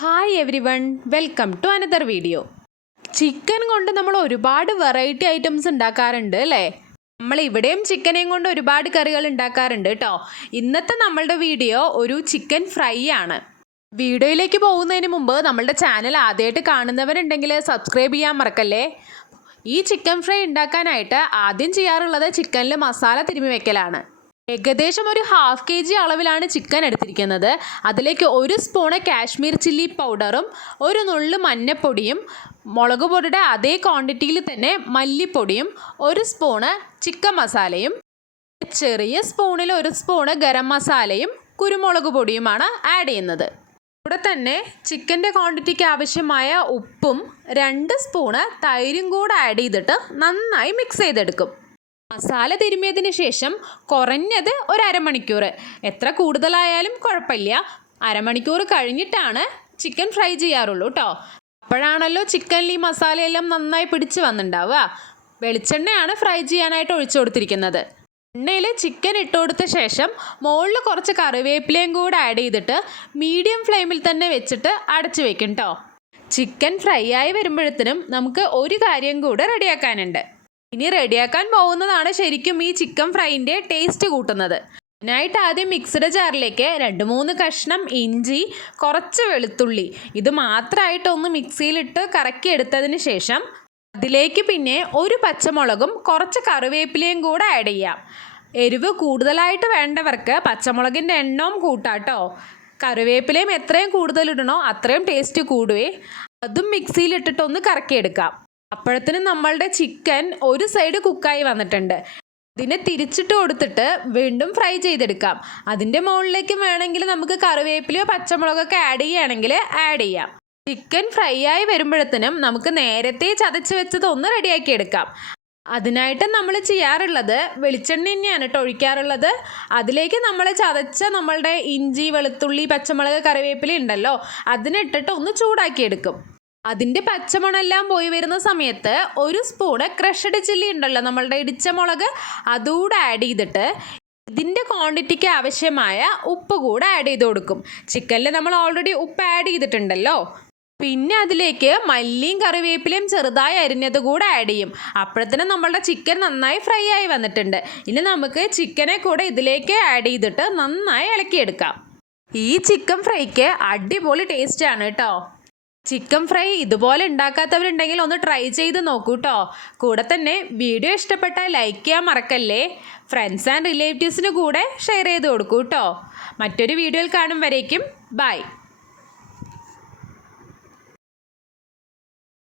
Hi everyone, welcome to another video. Chicken കൊണ്ട് നമ്മൾ ഒരുപാട് വെറൈറ്റി ഐറ്റംസ് ഉണ്ടാക്കാറുണ്ട് അല്ലേ? നമ്മൾ ഇവിടെയും ചിക്കനെയും കൊണ്ട് ഒരുപാട് കറികൾ ഉണ്ടാക്കാറുണ്ട് കേട്ടോ. ഇന്നത്തെ നമ്മളുടെ വീഡിയോ ഒരു ചിക്കൻ ഫ്രൈ ആണ്. വീഡിയോയിലേക്ക് പോകുന്നതിന് മുമ്പ് നമ്മളുടെ ചാനൽ ആദ്യമായിട്ട് കാണുന്നവരുണ്ടെങ്കിൽ സബ്സ്ക്രൈബ് ചെയ്യാൻ മറക്കല്ലേ. ഈ ചിക്കൻ ഫ്രൈ ഉണ്ടാക്കാനായിട്ട് ആദ്യം ചെയ്യാറുള്ളത് ചിക്കനിൽ മസാല തിരുമ്മി വെക്കലാണ്. ഏകദേശം ഒരു 1/2 kg അളവിലാണ് ചിക്കൻ എടുത്തിരിക്കുന്നത്. അതിലേക്ക് 1 സ്പൂണ് കാശ്മീർ ചില്ലി പൗഡറും 1 നുള്ളു മഞ്ഞൾപ്പൊടിയും മുളക് പൊടിയുടെ അതേ ക്വാണ്ടിറ്റിയിൽ തന്നെ മല്ലിപ്പൊടിയും 1 സ്പൂണ് ചിക്കൻ മസാലയും ചെറിയ സ്പൂണിൽ 1 സ്പൂണ് ഗരം മസാലയും കുരുമുളക് പൊടിയുമാണ് ആഡ് ചെയ്യുന്നത്. ഇവിടെ തന്നെ ചിക്കൻ്റെ ക്വാണ്ടിറ്റിക്ക് ആവശ്യമായ ഉപ്പും 2 സ്പൂണ് തൈരും കൂടെ ആഡ് ചെയ്തിട്ട് നന്നായി മിക്സ് ചെയ്തെടുക്കും. മസാല തിരുമിയതിന് ശേഷം കുറഞ്ഞത് ഒരു അരമണിക്കൂർ, എത്ര കൂടുതലായാലും കുഴപ്പമില്ല, അരമണിക്കൂർ കഴിഞ്ഞിട്ടാണ് ചിക്കൻ ഫ്രൈ ചെയ്യാറുള്ളൂ കേട്ടോ. അപ്പോഴാണല്ലോ ചിക്കനിൽ ഈ മസാലയെല്ലാം നന്നായി പിടിച്ച് വന്നിട്ടുണ്ടാവുക. വെളിച്ചെണ്ണയാണ് ഫ്രൈ ചെയ്യാനായിട്ട് ഒഴിച്ചു കൊടുത്തിരിക്കുന്നത്. എണ്ണയിൽ ചിക്കൻ ഇട്ട് കൊടുത്ത ശേഷം മുകളിൽ കുറച്ച് കറിവേപ്പിലയും കൂടെ ആഡ് ചെയ്തിട്ട് മീഡിയം ഫ്ലെയിമിൽ തന്നെ വെച്ചിട്ട് അടച്ചു വെക്കും കേട്ടോ. ചിക്കൻ ഫ്രൈ ആയി വരുമ്പോഴത്തേനും നമുക്ക് ഒരു കാര്യം കൂടെ റെഡിയാക്കാനുണ്ട്. ഇനി റെഡിയാക്കാൻ പോകുന്നതാണ് ശരിക്കും ഈ ചിക്കൻ ഫ്രൈൻ്റെ ടേസ്റ്റ് കൂട്ടുന്നത്. അതിനായിട്ട് ആദ്യം മിക്സഡ് ജാറിലേക്ക് 2-3 കഷ്ണം ഇഞ്ചി, കുറച്ച് വെളുത്തുള്ളി, ഇത് മാത്രമായിട്ടൊന്ന് മിക്സിയിലിട്ട് കറക്കി എടുത്തതിന് ശേഷം അതിലേക്ക് പിന്നെ 1 പച്ചമുളകും കുറച്ച് കറിവേപ്പിലയും കൂടെ ആഡ് ചെയ്യാം. എരിവ് കൂടുതലായിട്ട് വേണ്ടവർക്ക് പച്ചമുളകിൻ്റെ എണ്ണവും കൂട്ടാട്ടോ. കറിവേപ്പിലയും എത്രയും കൂടുതലിടണോ അത്രയും ടേസ്റ്റ് കൂടുവേ. അതും മിക്സിയിലിട്ടിട്ടൊന്ന് കറക്കിയെടുക്കാം. അപ്പോഴത്തേനും നമ്മളുടെ ചിക്കൻ ഒരു സൈഡ് കുക്കായി വന്നിട്ടുണ്ട്. ഇതിനെ തിരിച്ചിട്ട് കൊടുത്തിട്ട് വീണ്ടും ഫ്രൈ ചെയ്തെടുക്കാം. അതിൻ്റെ മുകളിലേക്ക് വേണമെങ്കിൽ നമുക്ക് കറിവേപ്പിലയോ പച്ചമുളകൊക്കെ ആഡ് ചെയ്യുകയാണെങ്കിൽ ആഡ് ചെയ്യാം. ചിക്കൻ ഫ്രൈ ആയി വരുമ്പോഴത്തേനും നമുക്ക് നേരത്തെ ചതച്ച് വെച്ചത് ഒന്ന് റെഡിയാക്കി എടുക്കാം. അതിനായിട്ട് നമ്മൾ ചെയ്യാറുള്ളത് വെളിച്ചെണ്ണ തന്നെയാണ് കേട്ടോ ഒഴിക്കാറുള്ളത്. അതിലേക്ക് നമ്മൾ ചതച്ച നമ്മളുടെ ഇഞ്ചി, വെളുത്തുള്ളി, പച്ചമുളക്, കറിവേപ്പില ഉണ്ടല്ലോ, അതിനിട്ടിട്ട് ഒന്ന് ചൂടാക്കിയെടുക്കും. അതിൻ്റെ പച്ചമണെല്ലാം പോയി വരുന്ന സമയത്ത് 1 സ്പൂണ് ക്രഷ്ഡ് ചില്ലി ഉണ്ടല്ലോ, നമ്മളുടെ ഇടിച്ച മുളക്, അതുകൂടെ ആഡ് ചെയ്തിട്ട് ഇതിൻ്റെ ക്വാണ്ടിറ്റിക്ക് ആവശ്യമായ ഉപ്പ് കൂടെ ആഡ് ചെയ്ത് കൊടുക്കും. ചിക്കനിൽ നമ്മൾ ഓൾറെഡി ഉപ്പ് ആഡ് ചെയ്തിട്ടുണ്ടല്ലോ. പിന്നെ അതിലേക്ക് മല്ലിയും കറിവേപ്പിലയും ചെറുതായി അരിഞ്ഞത് കൂടെ ആഡ് ചെയ്യും. അപ്പോഴത്തേനും നമ്മളുടെ ചിക്കൻ നന്നായി ഫ്രൈ ആയി വന്നിട്ടുണ്ട്. ഇനി നമുക്ക് ചിക്കനെ കൂടെ ഇതിലേക്ക് ആഡ് ചെയ്തിട്ട് നന്നായി ഇളക്കിയെടുക്കാം. ഈ ചിക്കൻ ഫ്രൈക്ക് അടിപൊളി ടേസ്റ്റാണ് കേട്ടോ. ചിക്കൻ ഫ്രൈ ഇതുപോലെ ഉണ്ടാക്കാത്തവരുണ്ടെങ്കിൽ ഒന്ന് ട്രൈ ചെയ്ത് നോക്കൂ കേട്ടോ. കൂടെ തന്നെ വീഡിയോ ഇഷ്ടപ്പെട്ടാൽ ലൈക്ക് ചെയ്യാൻ മറക്കല്ലേ. ഫ്രണ്ട്സ് ആൻഡ് റിലേറ്റീവ്സിന് കൂടെ ഷെയർ ചെയ്ത് കൊടുക്കൂ കേട്ടോ. മറ്റൊരു വീഡിയോയിൽ കാണും വരേക്കും ബൈ.